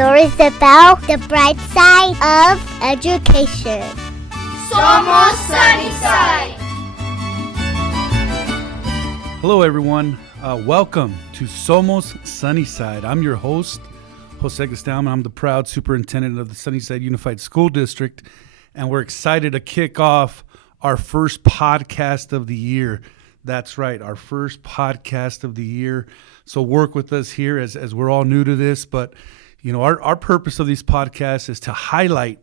stories about the bright side of education. Somos Sunnyside! Hello everyone, welcome to Somos Sunnyside. I'm your host, Jose Gastelum, and I'm the proud superintendent of the Sunnyside Unified School District, and we're excited to kick off our first podcast of the year. That's right, our first podcast of the year. So work with us here as we're all new to this, but you know, our purpose of these podcasts is to highlight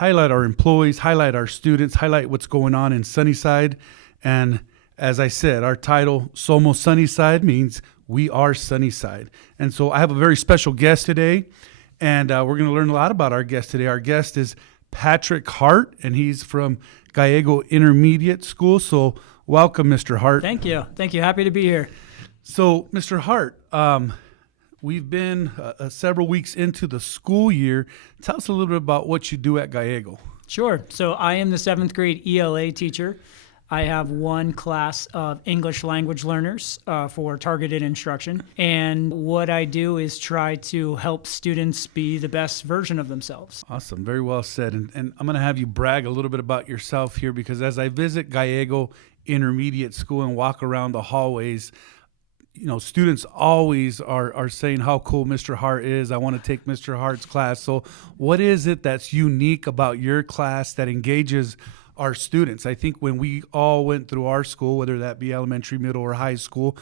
our employees, highlight our students, highlight what's going on in Sunnyside. And as I said, our title, Somos Sunnyside, means we are Sunnyside. And so I have a very special guest today, and we're going to learn a lot about our guest today. Our guest is Patrick Hart, and he's from Gallego Intermediate School. So welcome, Mr. Hart. Thank you. Happy to be here. So, Mr. Hart, we've been several weeks into the school year. Tell us a little bit about what you do at Gallego. Sure. So I am the 7th grade ELA teacher. I have one class of English language learners for targeted instruction. And what I do is try to help students be the best version of themselves. Awesome. Very well said. And I'm going to have you brag a little bit about yourself here, because as I visit Gallego Intermediate School and walk around the hallways, you know, students always are saying how cool Mr. Hart is. I want to take Mr. Hart's class. So what is it that's unique about your class that engages our students? I think when we all went through our school, whether that be elementary, middle, or high school,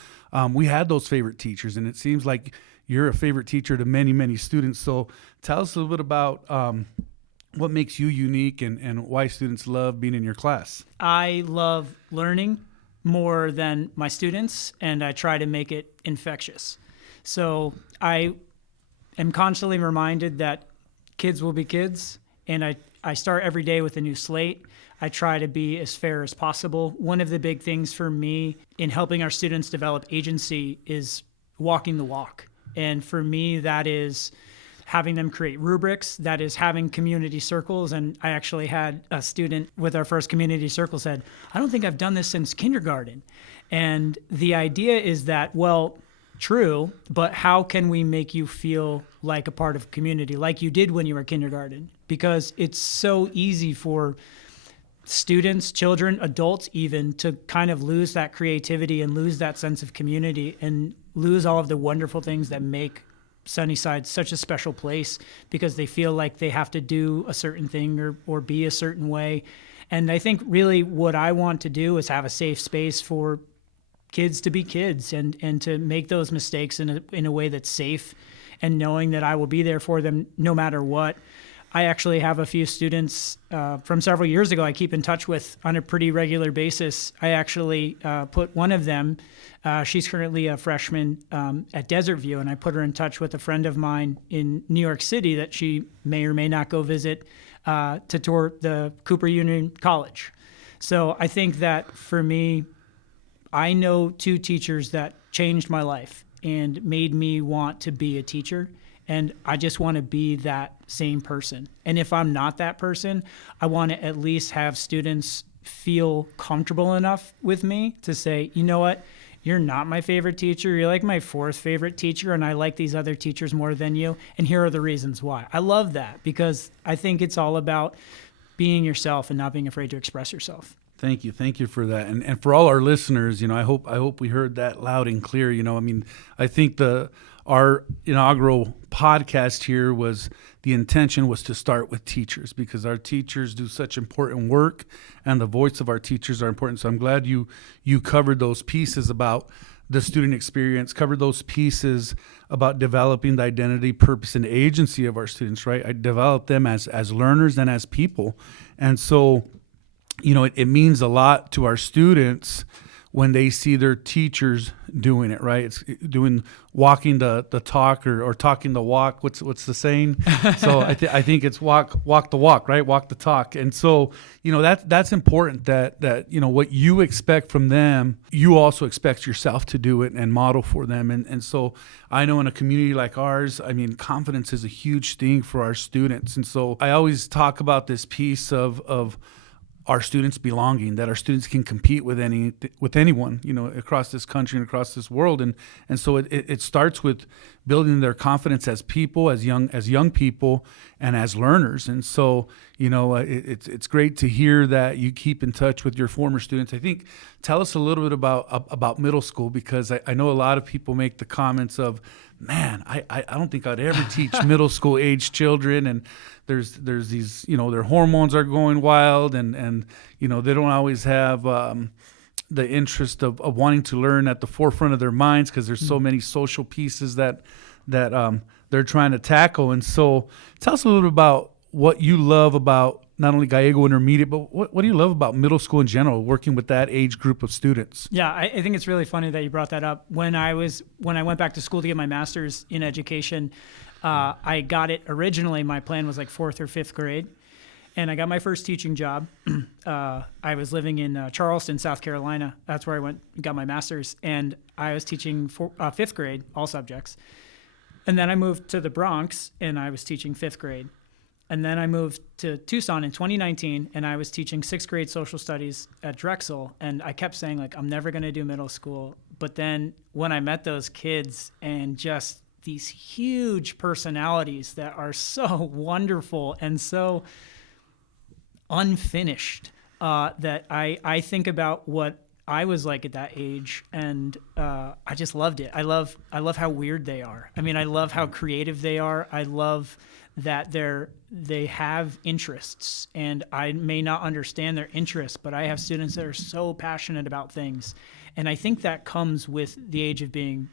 we had those favorite teachers, and it seems like you're a favorite teacher to many, many students. So tell us a little bit about what makes you unique and why students love being in your class. I love learning more than my students, and I try to make it infectious. So I am constantly reminded that kids will be kids, and I start every day with a new slate. I try to be as fair as possible. One of the big things for me in helping our students develop agency is walking the walk. And for me, that is having them create rubrics, that is having community circles. And I actually had a student with our first community circle said, I don't think I've done this since kindergarten. And the idea is that, well, true, but how can we make you feel like a part of community, like you did when you were kindergarten? Because it's so easy for students, children, adults even, to kind of lose that creativity and lose that sense of community and lose all of the wonderful things that make Sunnyside such a special place, because they feel like they have to do a certain thing or be a certain way. And I think really what I want to do is have a safe space for kids to be kids and to make those mistakes in a way that's safe, and knowing that I will be there for them no matter what. I actually have a few students from several years ago I keep in touch with on a pretty regular basis. I actually put one of them, she's currently a freshman at Desert View, and I put her in touch with a friend of mine in New York City that she may or may not go visit to tour the Cooper Union College. So I think that for me, I know two teachers that changed my life and made me want to be a teacher. And I just want to be that same person. And if I'm not that person, I want to at least have students feel comfortable enough with me to say, you know what, you're not my favorite teacher. You're like my fourth favorite teacher, and I like these other teachers more than you. And here are the reasons why. I love that, because I think it's all about being yourself and not being afraid to express yourself. Thank you for that, and for all our listeners, you know, I hope we heard that loud and clear. You know, I mean, I think our inaugural podcast here the intention was to start with teachers, because our teachers do such important work, and the voice of our teachers are important. So I'm glad you covered those pieces about the student experience, covered those pieces about developing the identity, purpose, and agency of our students. Right, I developed them as learners and as people, and so, you know, it means a lot to our students when they see their teachers doing it, right? It's walking the talk or talking the walk. What's the saying? So I think it's walk the walk, right? Walk the talk. And so, you know, that's important that you know, what you expect from them, you also expect yourself to do it and model for them. And so I know in a community like ours, I mean, confidence is a huge thing for our students. And so I always talk about this piece of our students belonging, that our students can compete with anyone, across this country and across this world. And so it starts with building their confidence as people, as young people, and as learners. And so, it's great to hear that you keep in touch with your former students. I think, tell us a little bit about middle school, because I know a lot of people make the comments of, man, I don't think I'd ever teach middle school age children, and there's these, their hormones are going wild, and they don't always have the interest of wanting to learn at the forefront of their minds, because there's so many social pieces that they're trying to tackle. And so tell us a little bit about what you love about not only Gallego Intermediate, but what do you love about middle school in general, working with that age group of students? Yeah, I think it's really funny that you brought that up. When I went back to school to get my master's in education, I got it originally. My plan was like 4th or 5th grade, and I got my first teaching job. I was living in Charleston, South Carolina. That's where I went and got my master's, and I was teaching 5th grade, all subjects. And then I moved to the Bronx, and I was teaching 5th grade. And then I moved to Tucson in 2019, and I was teaching 6th grade social studies at Drexel. And I kept saying, like, I'm never going to do middle school. But then when I met those kids, and just these huge personalities that are so wonderful and so unfinished, that I think about what I was like at that age, and I just loved it. I love how weird they are. I mean, I love how creative they are. I love that they have interests, and I may not understand their interests, but I have students that are so passionate about things. And I think that comes with the age of being,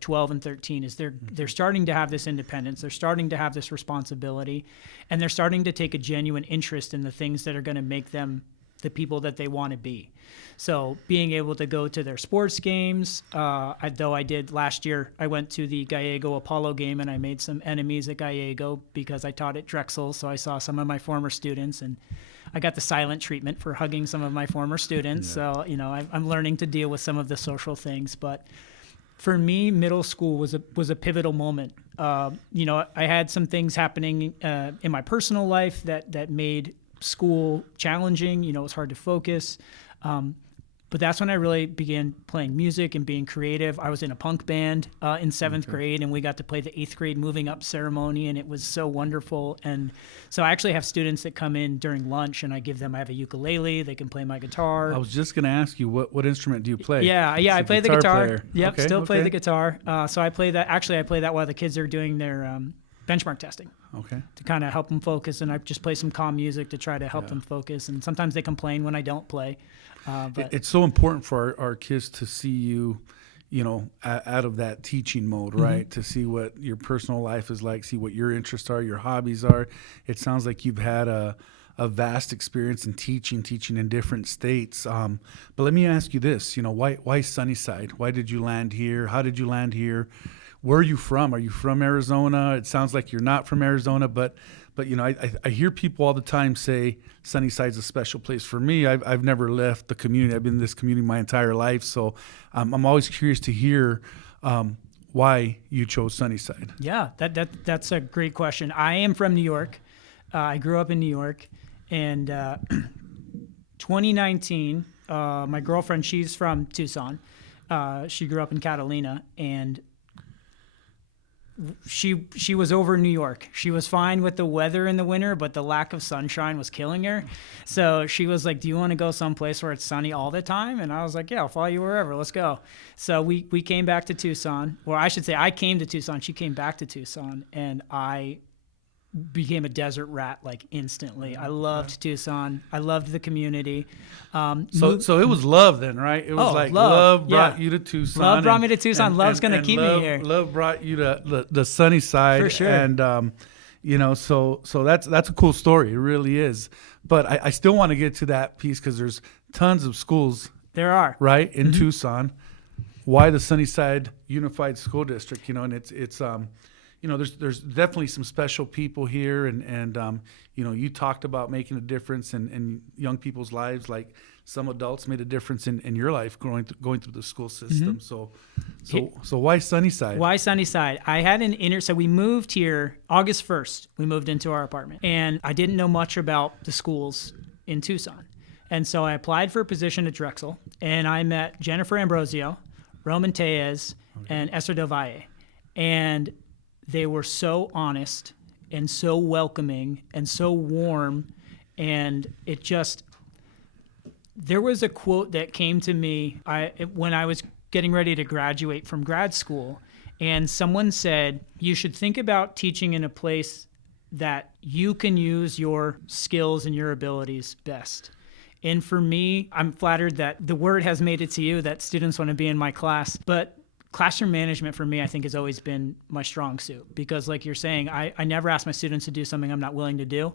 12 and 13, is they're starting to have this independence, they're starting to have this responsibility, and they're starting to take a genuine interest in the things that are going to make them the people that they want to be. So being able to go to their sports games, though I did last year, I went to the Gallego Apollo game, and I made some enemies at Gallego because I taught at Drexel. So I saw some of my former students, and I got the silent treatment for hugging some of my former students. Yeah. So, I'm learning to deal with some of the social things. But for me, middle school was a pivotal moment. I had some things happening in my personal life that made school challenging. It was hard to focus. But that's when I really began playing music and being creative. I was in a punk band in 7th grade, and we got to play the 8th grade moving up ceremony, and it was so wonderful. And so I actually have students that come in during lunch, and I have a ukulele. They can play my guitar. I was just going to ask you, what instrument do you play? Yeah, I play the guitar. Player. Yep, still play the guitar. So I play that. Actually, I play that while the kids are doing their benchmark testing. Okay. To kind of help them focus, and I just play some calm music to try to help them focus. And sometimes they complain when I don't play. But it's so important for our kids to see you, out of that teaching mode, right? To see what your personal life is like, see what your interests are, your hobbies are. It sounds like you've had a vast experience in teaching in different states. But let me ask you this, why Sunnyside? Why did you land here? How did you land here? Where are you from? Are you from Arizona? It sounds like you're not from Arizona, but I hear people all the time say Sunnyside's a special place for me. I've never left the community. I've been in this community my entire life, so I'm always curious to hear why you chose Sunnyside. Yeah, that's a great question. I am from New York. I grew up in New York, and 2019, my girlfriend, she's from Tucson. She grew up in Catalina, and she was over in New York. She was fine with the weather in the winter, but the lack of sunshine was killing her. So she was like, do you want to go someplace where it's sunny all the time? And I was like, yeah, I'll follow you wherever. Let's go. So we came back to Tucson. Or I should say I came to Tucson. She came back to Tucson, and I became a desert rat like instantly. I loved Tucson. I loved the community. So it was love then, right? It was love brought you to Tucson. Love brought me to Tucson. Love's going to keep me here. Love brought you to the sunny side. For sure. And, so that's a cool story. It really is. But I still want to get to that piece because there's tons of schools. There are. Right, in Tucson. Why the Sunnyside Unified School District? And it's there's definitely some special people here, and you talked about making a difference in young people's lives, like some adults made a difference in your life going through the school system. So why Sunnyside? Why Sunnyside? I had so we moved here August 1st. We moved into our apartment, and I didn't know much about the schools in Tucson. And so I applied for a position at Drexel, and I met Jennifer Ambrosio, Roman Tellez, and Esther Del Valle. And they were so honest and so welcoming and so warm. And it just, there was a quote that came to me when I was getting ready to graduate from grad school. And someone said, you should think about teaching in a place that you can use your skills and your abilities best. And for me, I'm flattered that the word has made it to you that students want to be in my class. But classroom management for me, I think, has always been my strong suit. Because like you're saying, I never ask my students to do something I'm not willing to do.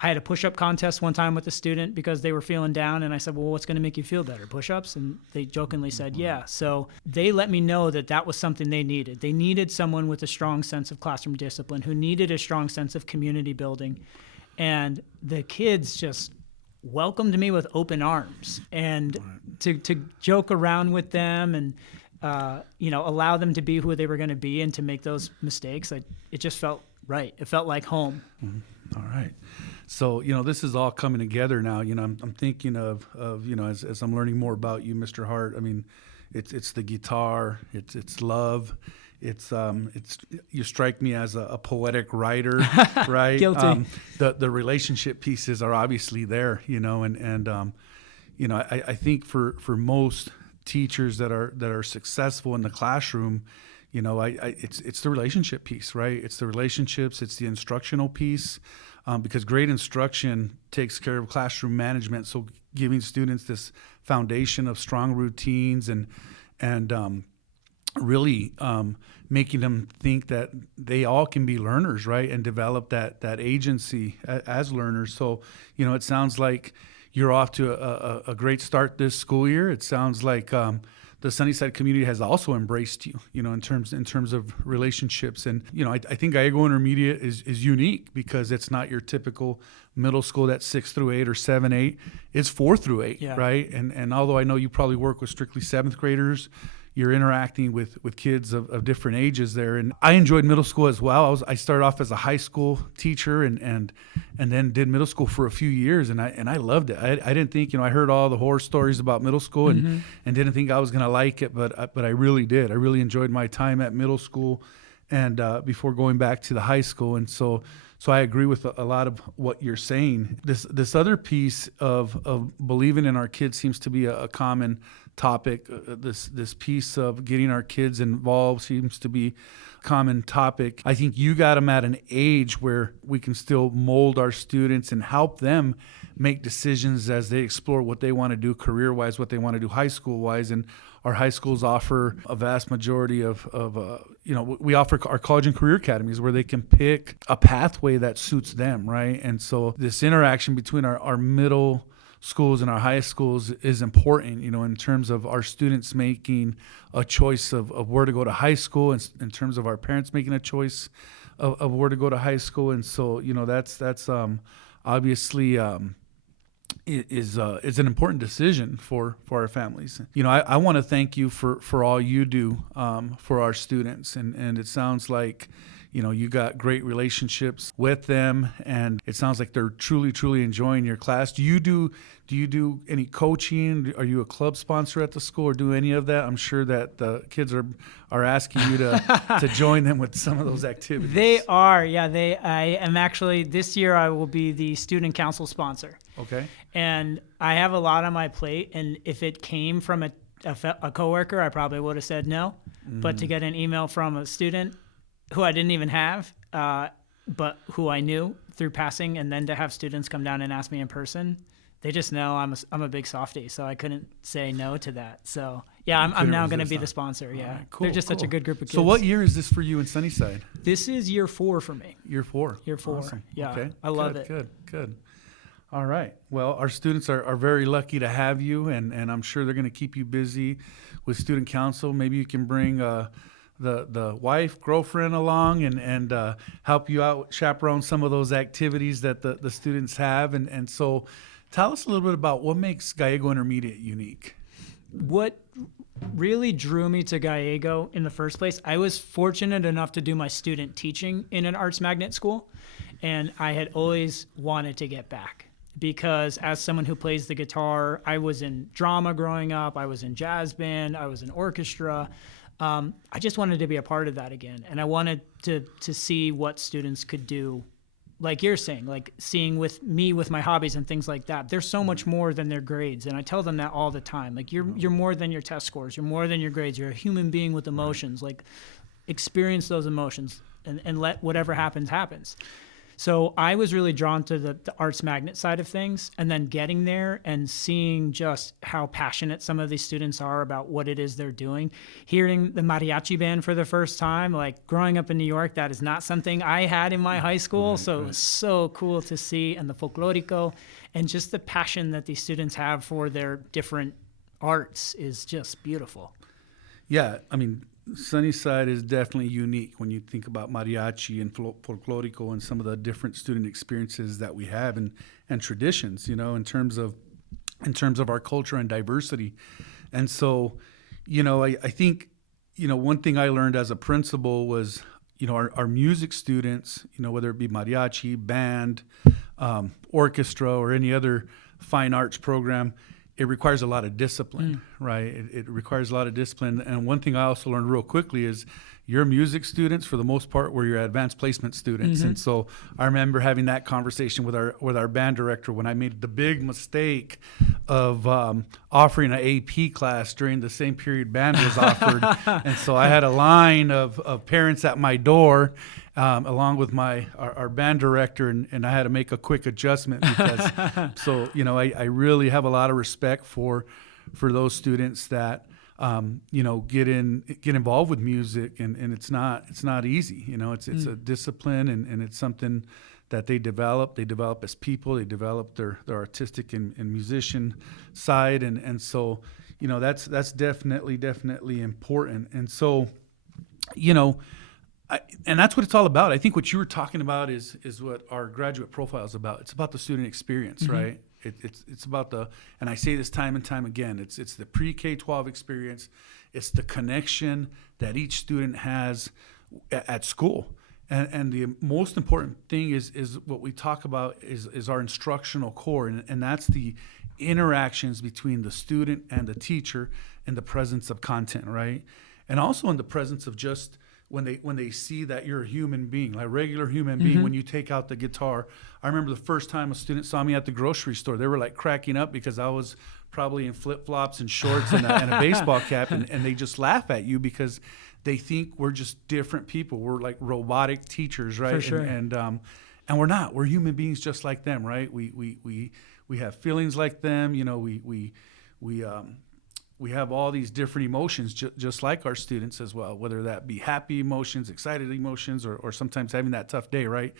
I had a push-up contest one time with a student because they were feeling down, and I said, well, what's going to make you feel better, push-ups? And they jokingly said, yeah. So they let me know that that was something they needed. They needed someone with a strong sense of classroom discipline, who needed a strong sense of community building. And the kids just welcomed me with open arms. And to joke around with them and allow them to be who they were going to be and to make those mistakes, it just felt right. It felt like home. Mm-hmm. All right. So, this is all coming together now. I'm thinking of as I'm learning more about you, Mr. Hart. I mean, it's the guitar, it's love, it's you strike me as a poetic writer, right? Guilty. The relationship pieces are obviously there, I think for most teachers that are successful in the classroom, it's the relationship piece, right? It's the relationships, it's the instructional piece. Because great instruction takes care of classroom management, so giving students this foundation of strong routines and really making them think that they all can be learners, right, and develop that agency as learners. So, it sounds like you're off to a great start this school year. It sounds like the Sunnyside community has also embraced you, in terms of relationships. And, I think Gallego Intermediate is unique because it's not your typical middle school that's 6 through 8 or 7, 8. It's 4 through 8, yeah. Right? And although I know you probably work with strictly 7th graders, you're interacting with kids of different ages there. And I enjoyed middle school as well. I started off as a high school teacher and then did middle school for a few years, and I loved it. I didn't think, I heard all the horror stories about middle school and didn't think I was going to like it, but I really did. I really enjoyed my time at middle school and before going back to the high school. And so I agree with a lot of what you're saying. This other piece of believing in our kids seems to be a common topic. This piece of getting our kids involved seems to be a common topic. I think you got them at an age where we can still mold our students and help them make decisions as they explore what they want to do career-wise, what they want to do high school-wise. And our high schools offer a vast majority of we offer our college and career academies where they can pick a pathway that suits them, right? And so this interaction between our middle schools and our high schools is important, in terms of our students making a choice of where to go to high school, and in terms of our parents making a choice of where to go to high school. And so, that's obviously is an important decision for our families. I want to thank you for all you do for our students, and it sounds like you got great relationships with them, and it sounds like they're truly enjoying your class. Do you do any coaching? Are you a club sponsor at the school, or do any of that? I'm sure that the kids are asking you to join them with some of those activities. They are, yeah. I am actually, this year I will be the student council sponsor. Okay. And I have a lot on my plate, and if it came from a coworker, I probably would have said no. Mm-hmm. But to get an email from a student who I didn't even have, but who I knew through passing, and then to have students come down and ask me in person, they just know I'm a big softie, so I couldn't say no to that. So yeah, I'm now going to be the sponsor. Yeah, right, cool, they're just such a good group of kids. So what year is this for you in Sunnyside? This is year 4 for me. Year 4. Year 4. Awesome. Yeah, okay. I love it. Good. All right. Well, our students are very lucky to have you, and I'm sure they're going to keep you busy with student council. Maybe you can bring the wife, girlfriend along and help you out, chaperone some of those activities that the students have. And so tell us a little bit about what makes Gallego Intermediate unique. What really drew me to Gallego in the first place, I was fortunate enough to do my student teaching in an arts magnet school, and I had always wanted to get back. because as someone who plays the guitar, I was in drama growing up, I was in jazz band, I was in orchestra. I just wanted to be a part of that again. And I wanted to see what students could do. Like you're saying, like seeing with my hobbies and things like that, there's so much more than their grades. And I tell them that all the time. Like you're more than your test scores. You're more than your grades. You're a human being with emotions. Like experience those emotions and let whatever happens. So I was really drawn to the arts magnet side of things, and then getting there and seeing just how passionate some of these students are about what it is they're doing. Hearing the mariachi band for the first time, like growing up in New York, that is not something I had in my high school. So it was so cool to see, and the folklorico, and just the passion that these students have for their different arts is just beautiful. Yeah, I mean, Sunnyside is definitely unique when you think about mariachi and folklorico and some of the different student experiences that we have and traditions, you know, in terms of our culture and diversity. And so, you know, I think, you know, one thing I learned as a principal was, you know, our music students, you know, whether it be mariachi, band, orchestra, or any other fine arts program, it requires a lot of discipline, right? It requires a lot of discipline. And one thing I also learned real quickly is your music students, for the most part, were your advanced placement students. And so I remember having that conversation with our band director when I made the big mistake of offering an AP class during the same period band was offered. And so I had a line of parents at my door, along with our band director, and I had to make a quick adjustment because so, you know, I really have a lot of respect for those students that you know, get involved with music, and it's not easy. You know, it's a discipline, and it's something that they develop as people, they develop their artistic and musician side, and so, you know, that's definitely important. And so, you know, and that's what it's all about. I think what you were talking about is what our graduate profile is about. It's about the student experience, right? It's about and I say this time and time again, it's the pre-K-12 experience. It's the connection that each student has at school. And the most important thing is what we talk about is our instructional core, and that's the interactions between the student and the teacher in the presence of content, right? And also in the presence of just when they see that you're a human being, like a regular human being, when you take out the guitar. I remember the first time a student saw me at the grocery store, they were like cracking up because I was probably in flip-flops and shorts and a baseball cap, and they just laugh at you because they think we're just different people. We're like robotic teachers, right? For sure. And we're not. We're human beings just like them, right? We have feelings like them. You know, we have all these different emotions, just like our students as well, whether that be happy emotions, excited emotions, or sometimes having that tough day, right?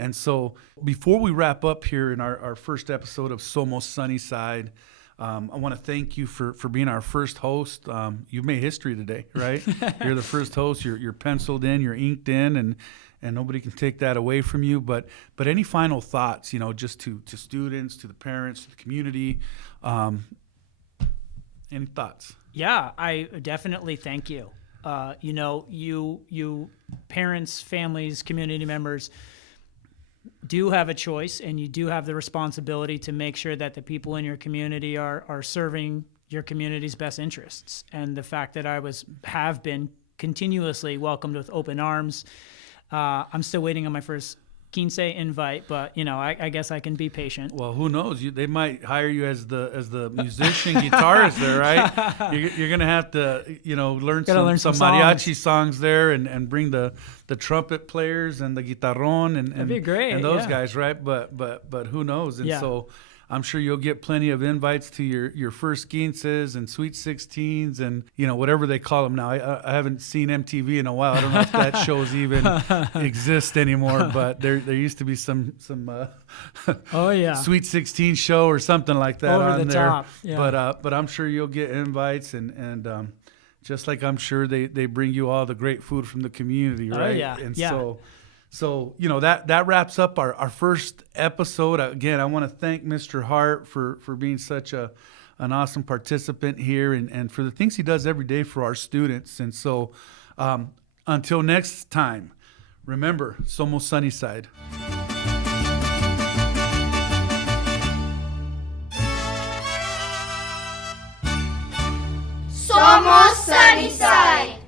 And so before we wrap up here in our first episode of Somos Sunnyside, I want to thank you for being our first host. You've made history today, right? You're the first host. You're penciled in, you're inked in, and nobody can take that away from you. But any final thoughts, you know, just to students, to the parents, to the community, any thoughts? Yeah, I definitely thank you. You know, you parents, families, community members do have a choice, and you do have the responsibility to make sure that the people in your community are serving your community's best interests. And the fact that I have been continuously welcomed with open arms. I'm still waiting on my first quince invite, but you know, I guess I can be patient. Well, who knows? They might hire you as the musician guitarist there, right? You're gonna have to, you know, learn some mariachi songs there, and bring the trumpet players and the guitarrón and that'd be great, and those guys, right? But who knows? And so I'm sure you'll get plenty of invites to your first quinces and sweet 16s and, you know, whatever they call them now. I haven't seen MTV in a while. I don't know if that shows even exist anymore, but there used to be some sweet 16 show or something like that over on the there. Top. Yeah. But I'm sure you'll get invites and just like I'm sure they bring you all the great food from the community, right? Oh, yeah. And So, you know, that wraps up our first episode. Again, I want to thank Mr. Hart for being such an awesome participant here and for the things he does every day for our students. And so until next time, remember, Somos Sunnyside. Somos Sunnyside.